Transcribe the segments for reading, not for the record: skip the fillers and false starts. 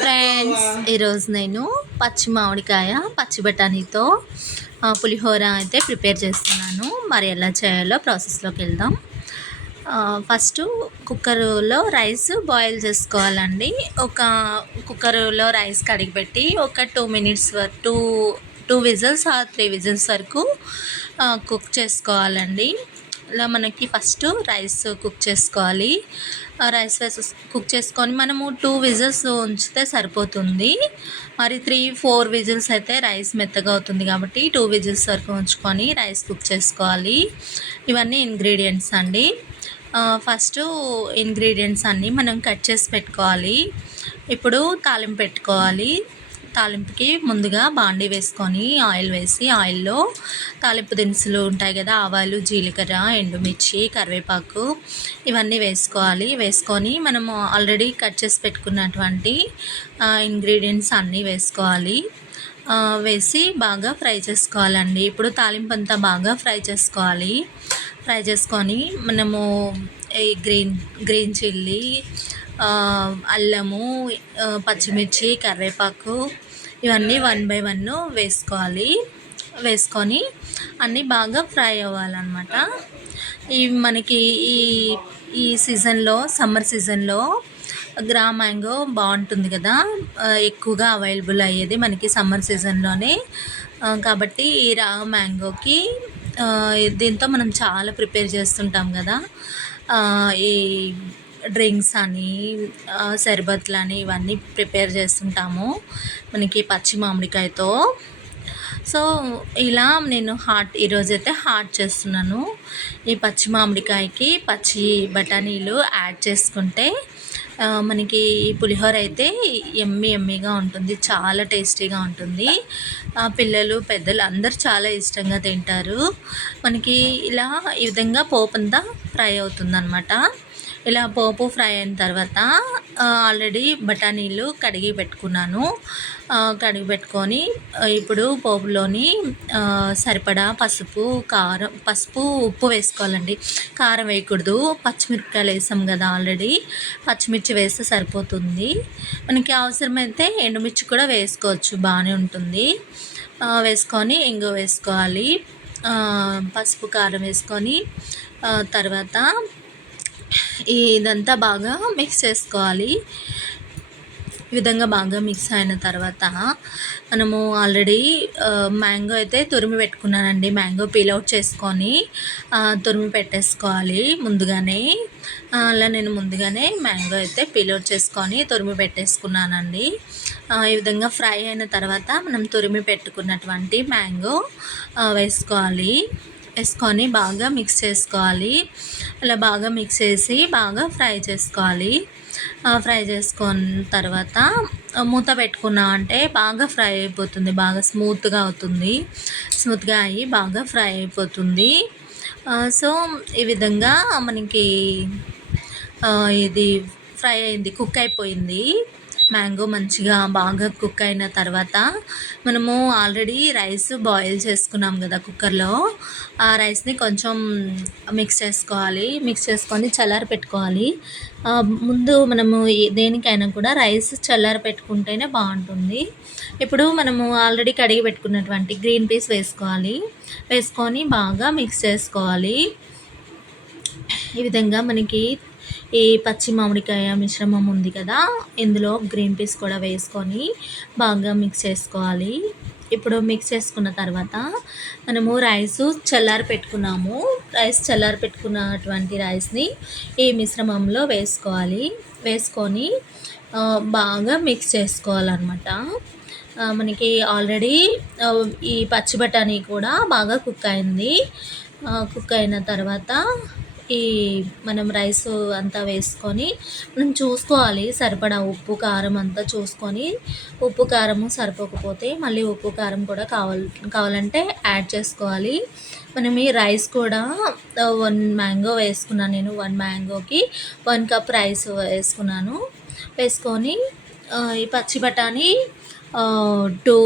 Friends, ఈరోజు నేను పచ్చి మామిడికాయ పచ్చి బఠానీతో పులిహోర అయితే ప్రిపేర్ చేస్తున్నాను. మరి ఎలా చేయాలో ప్రాసెస్లోకి వెళ్దాం. ఫస్ట్ కుక్కర్లో రైస్ బాయిల్ చేసుకోవాలండి. ఒక కుక్కర్లో రైస్ కడిగి పెట్టి ఒక 2 మినిట్స్ వరకు 2 విజిల్స్ 3 విజిల్స్ వరకు కుక్ చేసుకోవాలండి. ఇలా మనకి ఫస్ట్ రైస్ కుక్ చేసుకోవాలి. రైస్ కుక్ చేసుకొని మనము 2 విజిల్స్ ఉంచితే సరిపోతుంది. మరి 3-4 విజిల్స్ అయితే రైస్ మెత్తగా అవుతుంది కాబట్టి 2 విజిల్స్ వరకు ఉంచుకొని రైస్ కుక్ చేసుకోవాలి. ఇవన్నీ ఇంగ్రీడియంట్స్ అండి. ఫస్ట్ ఇంగ్రీడియంట్స్ అన్నీ మనం కట్ చేసి పెట్టుకోవాలి. ఇప్పుడు తాలింపు పెట్టుకోవాలి. తాలింపుకి ముందుగా బాండీ వేసుకొని ఆయిల్ వేసి ఆయిల్లో తాలింపు దినుసులు ఉంటాయి కదా, ఆవాలు, జీలకర్ర, ఎండుమిర్చి, కరివేపాకు ఇవన్నీ వేసుకోవాలి. వేసుకొని మనము ఆల్రెడీ కట్ చేసి పెట్టుకున్నటువంటి ఇంగ్రీడియంట్స్ అన్నీ వేసుకోవాలి. వేసి బాగా ఫ్రై చేసుకోవాలండి. ఇప్పుడు తాలింపు అంతా బాగా ఫ్రై చేసుకోవాలి. ఫ్రై చేసుకొని మనము ఈ గ్రీన్ చిల్లీ, అల్లము, పచ్చిమిర్చి, కరివేపాకు ఇవన్నీ 1 బై 1 వేసుకోవాలి. వేసుకొని అన్నీ బాగా ఫ్రై అవ్వాలన్నమాట. మనకి ఈ సీజన్లో, సమ్మర్ సీజన్లో మ్యాంగో బాగుంటుంది కదా, ఎక్కువగా అవైలబుల్ అయ్యేది మనకి సమ్మర్ సీజన్లోనే. కాబట్టి ఈ మ్యాంగోకి దీంతో మనం చాలా ప్రిపేర్ చేస్తుంటాం కదా. ఈ డ్రింక్స్ అని, షర్బత్లని ఇవన్నీ ప్రిపేర్ చేస్తుంటాము మనకి పచ్చి మామిడికాయతో. సో ఇలా నేను ఈరోజైతే హాట్ చేస్తున్నాను. ఈ పచ్చి మామిడికాయకి పచ్చి బఠానీలు యాడ్ చేసుకుంటే మనకి పులిహోర అయితే ఎమ్మీగా ఉంటుంది, చాలా టేస్టీగా ఉంటుంది. పిల్లలు, పెద్దలు అందరూ చాలా ఇష్టంగా తింటారు. మనకి ఇలా ఈ విధంగా పోపు అంతా ఫ్రై అవుతుందన్నమాట. ఇలా పోపు ఫ్రై అయిన తర్వాత ఆల్రెడీ బఠానీలు కడిగి పెట్టుకున్నాను. కడిగి పెట్టుకొని ఇప్పుడు పోపులోని సరిపడా పసుపు, ఉప్పు వేసుకోవాలండి. కారం వేయకూడదు. పచ్చిమిరపకాయలు వేసాం కదా ఆల్రెడీ, పచ్చిమిర్చి వేస్తే సరిపోతుంది. మనకి అవసరమైతే ఎండుమిర్చి కూడా వేసుకోవచ్చు, బాగానే ఉంటుంది. వేసుకొని ఇంగువ వేసుకోవాలి. పసుపు, కారం వేసుకొని తర్వాత ఇదంతా బాగా మిక్స్ చేసుకోవాలి. ఈ విధంగా బాగా మిక్స్ అయిన తర్వాత మనము ఆల్రెడీ మ్యాంగో అయితే తురిమి పెట్టుకున్నానండి. మ్యాంగో పీల్ అవుట్ చేసుకొని తురిమి పెట్టేసుకోవాలి ముందుగానే. అలా నేను ముందుగానే మ్యాంగో అయితే పీల్ అవుట్ చేసుకొని తురిమి పెట్టేసుకున్నానండి. ఈ విధంగా ఫ్రై అయిన తర్వాత మనం తురిమి పెట్టుకున్నటువంటి మ్యాంగో వేసుకోవాలి. వేసుకొని బాగా మిక్స్ చేసుకోవాలి. అలా బాగా మిక్స్ చేసి బాగా ఫ్రై చేసుకోవాలి. ఫ్రై చేసుకున్న తర్వాత మూత పెట్టుకున్నాం అంటే బాగా ఫ్రై అయిపోతుంది, బాగా స్మూత్గా అవుతుంది. స్మూత్గా అయ్యి బాగా ఫ్రై అయిపోతుంది. సో ఈ విధంగా మనకి ఇది ఫ్రై అయింది, కుక్ అయిపోయింది. మ్యాంగో మంచిగా బాగా కుక్ అయిన తర్వాత మనము ఆల్రెడీ రైస్ బాయిల్ చేసుకున్నాం కదా కుక్కర్లో, ఆ రైస్ని కొంచెం మిక్స్ చేసుకోవాలి. మిక్స్ చేసుకొని చల్లారి పెట్టుకోవాలి. ముందు మనము దేనికైనా కూడా రైస్ చల్లారి పెట్టుకుంటేనే బాగుంటుంది. ఇప్పుడు మనము ఆల్రెడీ కడిగి పెట్టుకున్నటువంటి గ్రీన్ పీస్ వేసుకోవాలి. వేసుకొని బాగా మిక్స్ చేసుకోవాలి. ఈ విధంగా మనకి ఈ పచ్చి మామిడికాయ మిశ్రమం ఉంది కదా, ఇందులో గ్రీన్ పీస్ కూడా వేసుకొని బాగా మిక్స్ చేసుకోవాలి. ఇప్పుడు మిక్స్ చేసుకున్న తర్వాత మనము రైస్ చల్లారి పెట్టుకున్నటువంటి రైస్ని ఈ మిశ్రమంలో వేసుకోవాలి. వేసుకొని బాగా మిక్స్ చేసుకోవాలన్నమాట. మనకి ఆల్రెడీ ఈ పచ్చి బఠానీ కూడా బాగా కుక్ అయింది. కుక్ అయిన తర్వాత మనం రైస్ అంతా వేసుకొని మనం చూసుకోవాలి, సరిపడా ఉప్పు, కారం అంతా చూసుకొని, ఉప్పు కారము సరిపోకపోతే మళ్ళీ ఉప్పు, కారం కూడా కావాలంటే యాడ్ చేసుకోవాలి. మనం ఈ రైస్ కూడా 1 మ్యాంగో వేసుకున్నాను నేను. 1 మ్యాంగోకి 1 కప్ రైస్ వేసుకున్నాను. వేసుకొని ఈ పచ్చి బఠానీ 2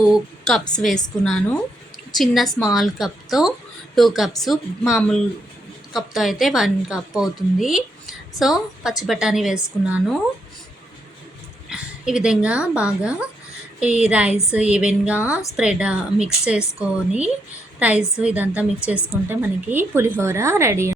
కప్స్ వేసుకున్నాను. చిన్న స్మాల్ కప్తో 2 కప్స్, మామూలు కప్తో అయితే 1 కప్ అవుతుంది. సో పచ్చి బఠానీ వేసుకున్నాను. ఈ విధంగా బాగా ఈ రైస్ ఈవెన్గా స్ప్రెడ్ మిక్స్ చేసుకొని రైస్ ఇదంతా మిక్స్ చేసుకుంటే మనకి పులిహోర రెడీ.